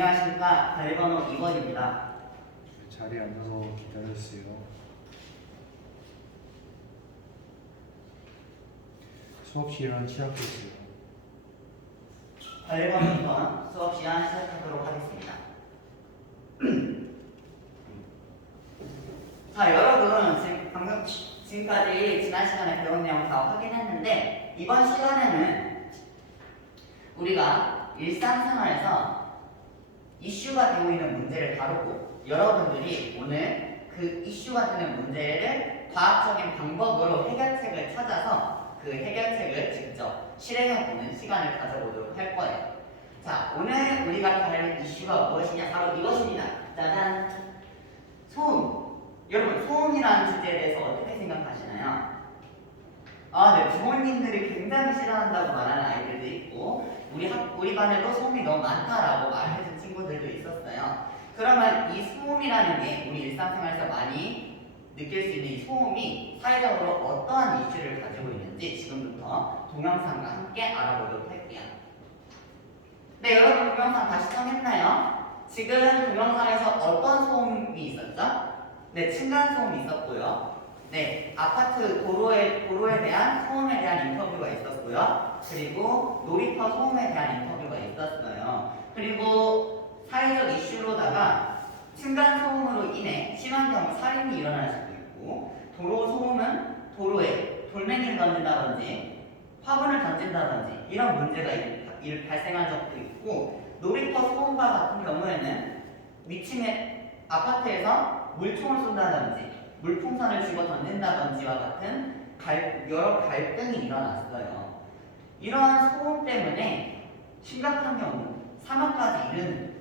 안녕하십니까. 자리번호 2번입니다. 자리에 앉아서 기다려주세요. 수업 시간 시작했어요. 자리번호 2번 수업 시간 시작하도록 하겠습니다. 자, 여러분 지금까지 지난 시간에 배운 내용 다 확인했는데 이번 시간에는 우리가 일상생활에서 이슈가 되고 있는 문제를 다루고 여러분들이 오늘 그 이슈가 되는 문제를 과학적인 방법으로 해결책을 찾아서 그 해결책을 직접 실행해보는 시간을 가져보도록 할 거예요. 자, 오늘 우리가 다룰 이슈가 무엇이냐? 바로 이것입니다. 짜잔! 소음! 여러분, 소음이라는 주제에 대해서 어떻게 생각하시나요? 네, 부모님들이 굉장히 싫어한다고 말하는 아이들도 있고 우리 반에도 소음이 너무 많다라고 말해준 친구들도 있었어요. 그러면 이 소음이라는 게 우리 일상생활에서 많이 느낄 수 있는 이 소음이 사회적으로 어떠한 이슈를 가지고 있는지 지금부터 동영상과 함께 알아보도록 할게요. 네, 여러분 동영상 다 시청했나요? 지금 동영상에서 어떤 소음이 있었죠? 네, 층간소음이 있었고요. 네, 아파트 도로에 대한 소음에 대한 인터뷰가 있었고요. 그리고 놀이터 소음에 대한 인터뷰가 있었어요. 그리고 사회적 이슈로다가 층간소음으로 인해 심한 경우 살인이 일어날 수도 있고 도로 소음은 도로에 돌멩이를 던진다든지 화분을 던진다든지 이런 문제가 발생한 적도 있고 놀이터 소음과 같은 경우에는 위층의 아파트에서 물총을 쏜다든지 물풍선을 집어 던진다든지와 같은 여러 갈등이 일어났어요. 이러한 소음 때문에 심각한 경우 사망까지 이르는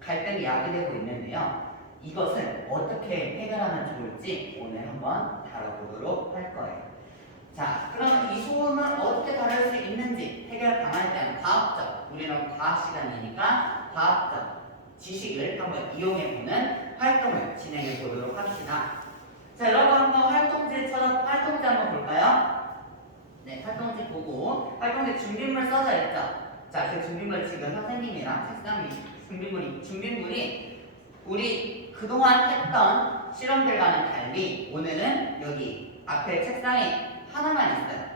갈등이 야기되고 있는데요. 이것을 어떻게 해결하면 좋을지 오늘 한번 다뤄보도록 할 거예요. 자, 그러면 이 소음을 어떻게 다룰 수 있는지 해결 방안에 대한 과학적, 우리는 과학 시간이니까 과학적 지식을 한번 이용해보는 활동을 진행해 보도록 합시다. 자, 여러분 한번 활동지 한번 볼까요? 네, 활동지 보고 활동지 준비물 써져 있죠? 자, 그 준비물 지금 선생님이랑 책상이 준비물이 우리 그동안 했던 실험들과는 달리 오늘은 여기 앞에 책상에 하나만 있어요.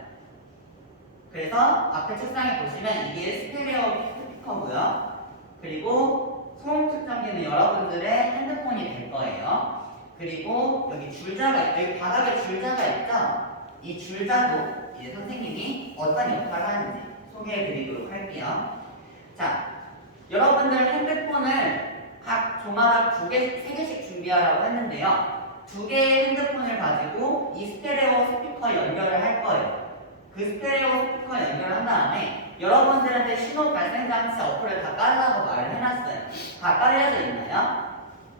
그래서 앞에 책상에 보시면 이게 스테레오 스피커고요. 그리고 소음 측정기는 여러분들의 핸드폰이 될 거예요. 그리고 여기 여기 바닥에 줄자가 있죠? 이 줄자도 이제 선생님이 어떤 역할을 하는지 소개해 드리도록 할게요. 자, 여러분들 핸드폰을 각 조마다 3개씩 준비하라고 했는데요. 2개의 핸드폰을 가지고 이 스테레오 스피커 연결을 할 거예요. 그 스테레오 스피커 연결을 한 다음에 여러분들한테 신호 발생 장치 어플을 다 깔라고 말을 해놨어요. 다 깔려져 있나요?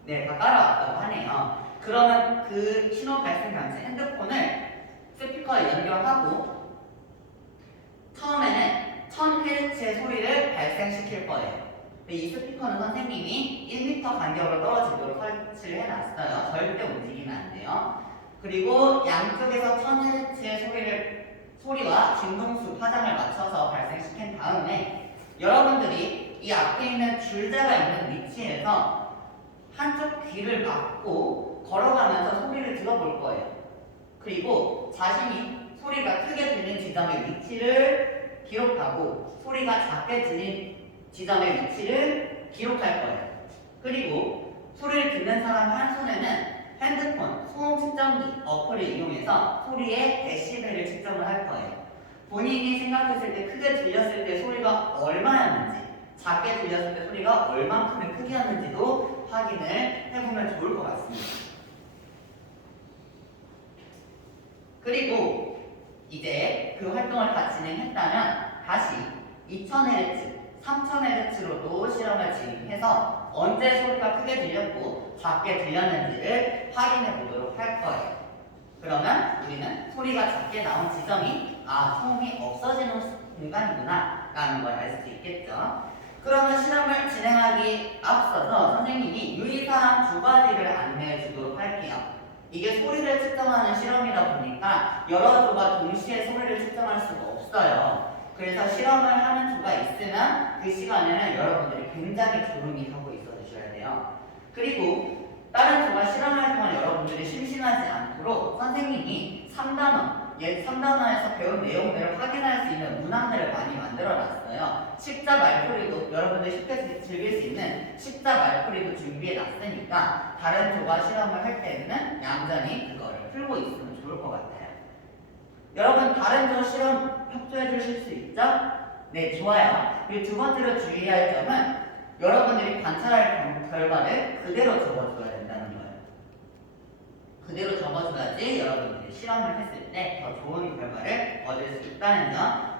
네, 다 깔아왔다고 하네요. 그러면 그 신호 발생 장치 핸드폰을 스피커에 연결하고 처음에는 1000Hz의 소리를 발생시킬 거예요. 이 스피커는 선생님이 1m 간격으로 떨어지도록 설치를 해놨어요. 절대 움직이면 안 돼요. 그리고 양쪽에서 1000Hz의 소리와 진동수 파장을 맞춰서 발생시킨 다음에 여러분들이 이 앞에 있는 줄자가 있는 위치에서 한쪽 귀를 막고 걸어가면서 소리를 들어볼 거예요. 그리고 자신이 소리가 크게 들리는 지점의 위치를 기록하고 소리가 작게 들린 지점의 위치를 기록할 거예요. 그리고 소리를 듣는 사람 한 손에는 핸드폰 소음 측정기 어플을 이용해서 소리의 데시벨을 측정을 할 거예요. 본인이 생각했을 때 크게 들렸을 때 소리가 얼마였는지 작게 들렸을 때 소리가 얼만큼의 크기였는지도 확인을 해보면 좋을 것 같습니다. 그리고 이제 그 활동을 다 진행했다면 다시 2000Hz, 3000Hz로도 실험을 진행해서 언제 소리가 크게 들렸고 작게 들렸는지를 확인해 보도록 할 거예요. 그러면 우리는 소리가 작게 나온 지점이 소음이 없어지는 공간이구나 라는 걸 알 수 있겠죠. 그러면 실험을 진행하기 앞서서 선생님이 유의사항 2가지를 안내해 주도록 할게요. 이게 소리를 측정하는 실험이다 보니까 여러 조가 동시에 소리를 측정할 수가 없어요. 그래서 실험을 하는 조가 있으면 그 시간에는 여러분들이 굉장히 조용히 하고 있어 주셔야 돼요. 그리고 다른 조가 실험할 동안 여러분들이 심심하지 않도록 선생님이 3단원, 3단원에서 배운 내용들을 확인할 수 있는 문항들을 많이 만들어 놨어요. 십자 말풀이도 여러분들이 쉽게 즐길 수 있는 십자 말풀이도 준비해 놨으니까 다른 조가 실험을 할 때는 얌전히 그거를 풀고 있으면 좋을 것 같아요. 여러분 다른 조 실험 협조해 주실 수 있죠? 네, 좋아요. 그리고 두 번째로 주의할 점은 여러분들이 관찰할 결과를 그대로 적어줘야 된다는 거예요. 그대로 적어줘야지 여러분들이 실험을 했을 때 더 좋은 결과를 얻을 수 있다는 점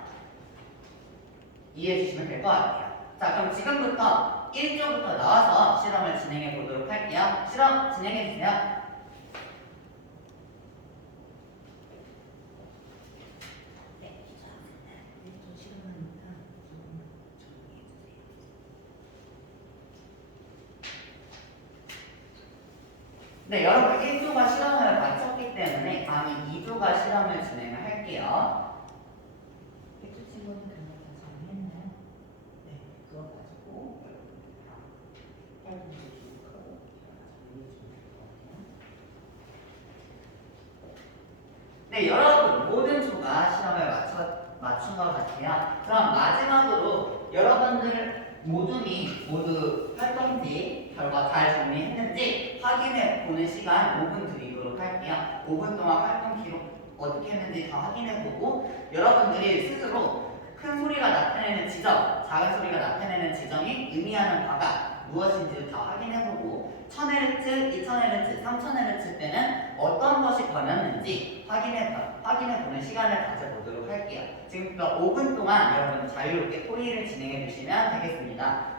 이해해 주시면 될 것 같아요. 자, 그럼 지금부터 1조부터 나와서 실험을 진행해 보도록 할게요. 실험 진행해 주세요. 네, 여러분 1조가 실험을 마쳤기 때문에 다음에 2조가 실험을 진행을 할게요. 1조 친구는 그냥 다 정리했나요? 네, 그거 가지고 여러분들 주고 정리해 주면 될 것 같아요. 네, 여러분 모든 조가 실험을 맞춘 것 같아요. 그럼 마지막으로 여러분들 모두 활동지 결과 잘 정리했는지 확인해 보는 시간 5분 드리도록 할게요. 5분 동안 활동 기록 어떻게 했는지 다 확인해 보고 여러분들이 스스로 큰 소리가 나타내는 지점, 작은 소리가 나타내는 지점이 의미하는 바가 무엇인지 다 확인해 보고 1000Hz, 2000Hz, 3000Hz 때는 어떤 것이 변했는지 확인해 보는 시간을 가져보도록 할게요. 지금부터 5분 동안 여러분 자유롭게 토의를 진행해 주시면 되겠습니다.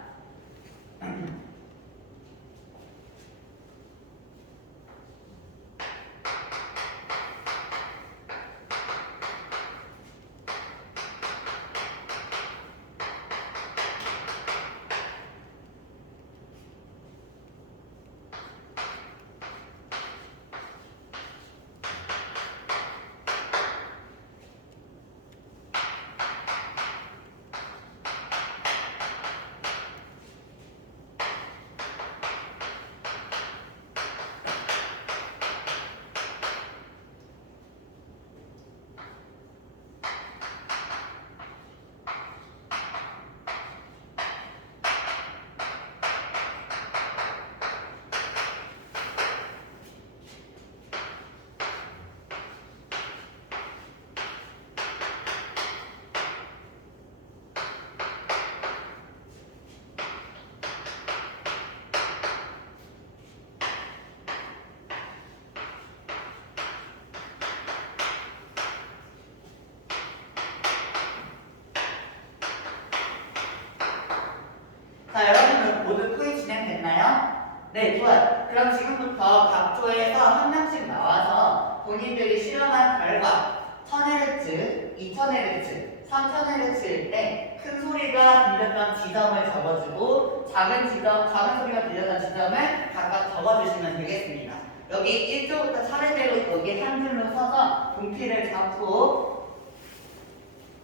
자, 여러분들 모두 토의 진행됐나요? 네, 좋아요. 그럼 지금부터 각 조에서 한 명씩 나와서 본인들이 실험한 결과 1000Hz, 2000Hz, 3000Hz일 때 큰 소리가 들렸던 지점을 적어주고 작은 소리가 들렸던 지점을 각각 적어주시면 되겠습니다. 여기 1조부터 차례대로 여기 한 줄로 서서 분필을 잡고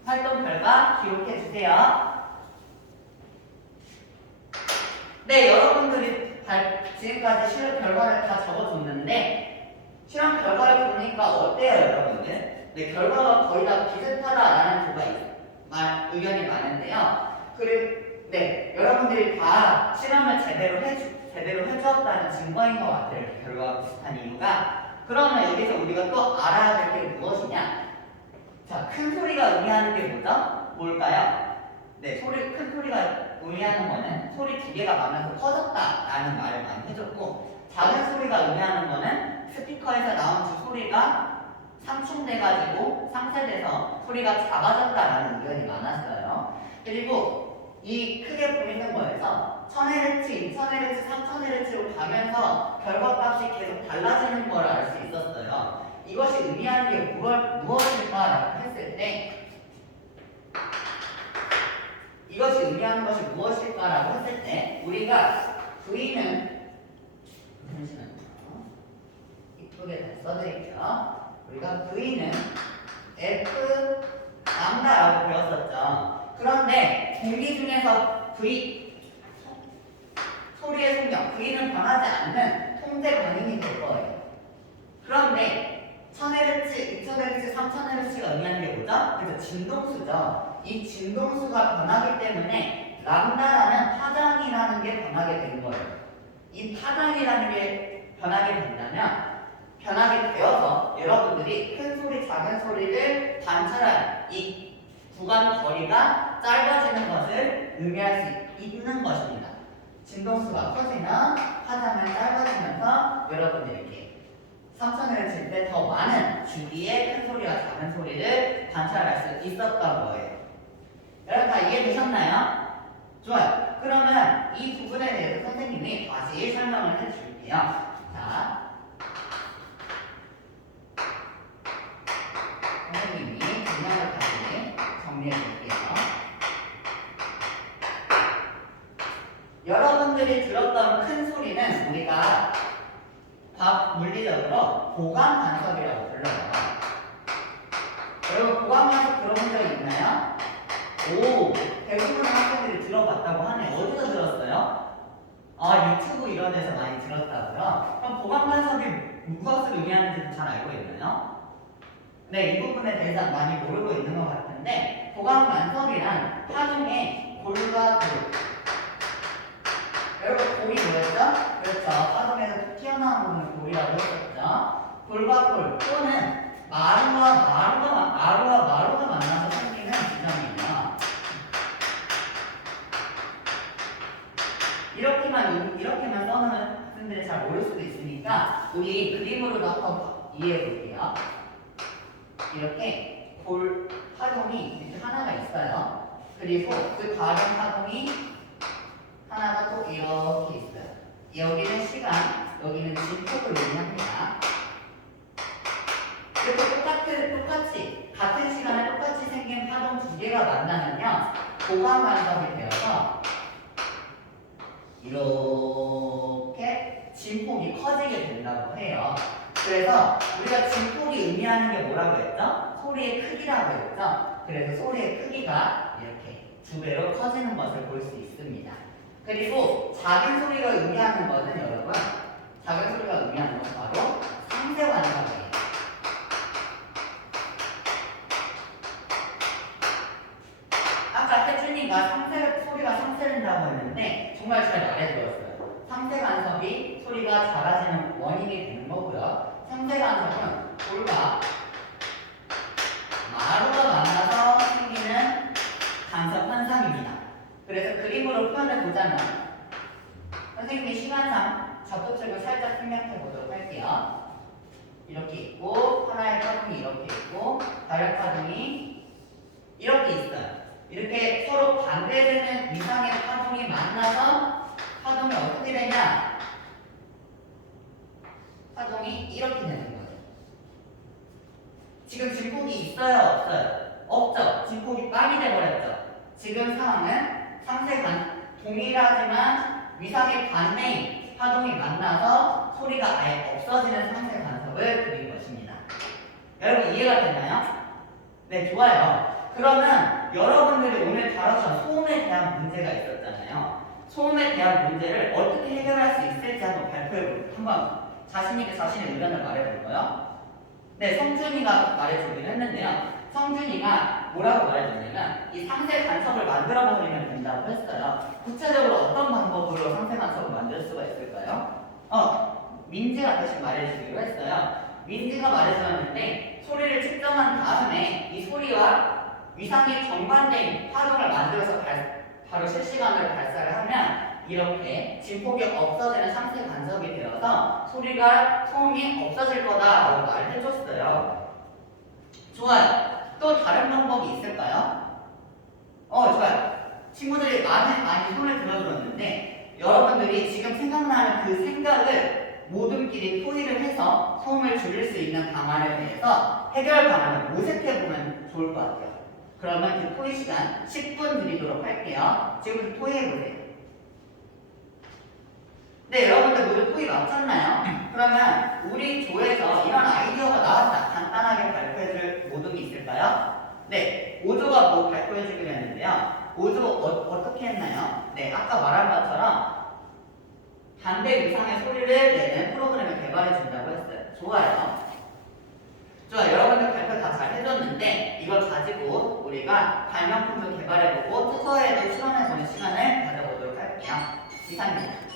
활동 결과 기록해 주세요. 네, 여러분들이 지금까지 실험 결과를 다 적어줬는데 실험 결과를 보니까 어때요, 여러분들? 네, 결과가 거의 다 비슷하다라는 의견이 많은데요. 그리고 네, 여러분들이 다 실험을 제대로 해주었다는 증거인 것 같아요. 결과가 비슷한 이유가. 그러면 여기서 우리가 또 알아야 될 게 무엇이냐? 자, 큰 소리가 의미하는 게 뭐죠? 뭘까요? 네, 큰 소리가 의미하는 거는 소리 두 개가 많아서 커졌다라는 말을 많이 해줬고, 작은 소리가 의미하는 거는 스피커에서 나온 두 소리가 상충돼가지고 상쇄돼서 소리가 작아졌다라는 의견이 많았어요. 그리고 이 크게 보이는 거에서 1000Hz, 2000Hz, 3000Hz로 가면서 결과값이 계속 달라지는 걸 알 수 있었어요. 이것이 의미하는 게 무엇일까라고 했을 때 이것이 의미하는 것이 무엇일까라고 했을 때 우리가 V는 잠시만요. 이쁘게 잘 써드릴게요. 우리가 V는 F 람다라고 배웠었죠. 그런데 공기 중에서 V 소리의 속력 V는 변하지 않는 통제 반응이 될 거예요. 그런데 1000Hz, 2000Hz, 3000Hz가 의미하는 게 뭐죠? 그래서 진동수죠. 이 진동수가 변하기 때문에 람다라는 파장이라는 게 변하게 된 거예요. 이 파장이라는 게 변하게 된다면 변하게 되어서 여러분들이 큰 소리, 작은 소리를 관찰한 이 구간 거리가 짧아지는 것을 의미할 수 있는 것입니다. 진동수가 커지면 파장은 짧아지면서 여러분들이 이렇게 3000Hz일 때 더 많은 주기의 큰 소리와 작은 소리를 관찰할 수 있었던 거예요. 여러분 다 이해되셨나요? 좋아요. 그러면 이 부분에 대해서 선생님이 다시 설명을 해줄게요. 자, 선생님이 분야를 다시 정리해 볼게요. 여러분들이 들었던 큰 소리는 우리가 과학 물리적으로 보강 간섭이라고 불러요. 여러분 보강 간섭 들어본 적 있나요? 오, 대부분의 학생들이 들어봤다고 하네. 어디서 들었어요? 아, 유튜브 이런 데서 많이 들었다고요? 그럼 보강 간섭이 무엇을 의미하는지 잘 알고 있나요? 네, 이 부분에 대해서 많이 모르고 있는 것 같은데 보강 간섭이란 파동의 골과 골. 여러분 골이 뭐였죠? 그렇죠. 파동에서 튀어나온 부분을 골이라고 했었죠. 골과 골 또는 마루와 마루가 만나서 생기는 지점이에요. 이렇게만 써놓으면 학생들이 잘 모를 수도 있으니까 우리 그림으로도 한번 이해해 볼게요. 이렇게 골 파동이 이렇게 하나가 있어요. 그리고 그 다른 파동이 하나가 또 이렇게 있어요. 여기는 시간, 여기는 진폭을 의미합니다. 이렇게 똑같이 같은 시간에 똑같이 생긴 파동 두 개가 만나면요 보강 간섭이 되어서 이렇게 진폭이 커지게 된다고 해요. 그래서 우리가 진폭이 의미하는 게 뭐라고 했죠? 소리의 크기라고 했죠? 그래서 소리의 크기가 이렇게 두 배로 커지는 것을 볼 수 있습니다. 그리고 작은 소리가 의미하는 것은 여러분, 작은 소리가 의미하는 건 바로 상세 간섭이에요. 아까 혜준이가 소리가 상세된다고 했는데 정말 잘 말해주었어요. 상세 간섭이 소리가 작아지는 원인이 되는 거고요. 상세 간섭은 골과 마루가 만나서 생기는 간섭 현상입니다. 그래서 그림으로 표현해 보자면 선생님이 시간상 접속책을 살짝 생략해 보도록 할게요. 이렇게 있고 하나의 파동이 이렇게 있고 다른 파동이 이렇게 있어요. 이렇게 서로 반대되는 이상의 파동이 만나서 파동이 어떻게 되냐? 파동이 이렇게 되는 거예요. 지금 진폭이 있어요? 없어요? 없죠. 진폭이 빵이 돼버렸죠. 지금 상황은 동일하지만 위상의 반대인 파동이 만나서 소리가 아예 없어지는 상세 간섭을 그린 것입니다. 여러분 이해가 됐나요? 네, 좋아요. 그러면 여러분들이 오늘 다뤘던 소음에 대한 문제가 있었잖아요. 소음에 대한 문제를 어떻게 해결할 수 있을지 한번 발표해볼게요. 한번 자신있게 자신의 의견을 말해볼까요? 네, 성준이가 말해주긴 했는데요. 성준이가 뭐라고 말해줬냐면 이 상세 간섭을 만들어버리면 된다고 했어요. 구체적으로 어떤 방법으로 상세 간섭을 만들 수가 있을까요? 민지가 대신 말해주기로 했어요. 민지가 말해주었는데 소리를 측정한 다음에 이 소리와 위상이 정반대인 파동을 만들어서 바로 실시간으로 발사를 하면 이렇게 진폭이 없어지는 상세 간섭이 되어서 소음이 없어질 거다라고 말을 해줬어요. 좋아요. 또 다른 방법이 있을까요? 좋아요. 친구들이 많이 손을 들어줬는데 여러분들이 지금 생각나는 그 생각을 모두끼리 토의를 해서 소음을 줄일 수 있는 방안에 대해서 해결 방안을 모색해보면 좋을 것 같아요. 그러면 그 토의 시간 10분 드리도록 할게요. 지금부터 토의해보세요. 네, 여러분들 모두 토의 마쳤나요? 그러면 우리 조에서 이런 아이디어가 나왔다. 간단하게 발표해줄 모둠이 있을까요? 네, 5조가 뭐 발표해주기로 했는데요. 5조 어떻게 했나요? 네, 아까 말한 것처럼 반백 이상의 소리를 내는 프로그램을 개발해준다고 했어요. 좋아요. 좋아, 여러분들 발표 다 잘 해줬는데 이걸 가지고 우리가 발명품도 개발해보고 투서에도 실험해보는 시간을 가져보도록 할게요. 이상입니다.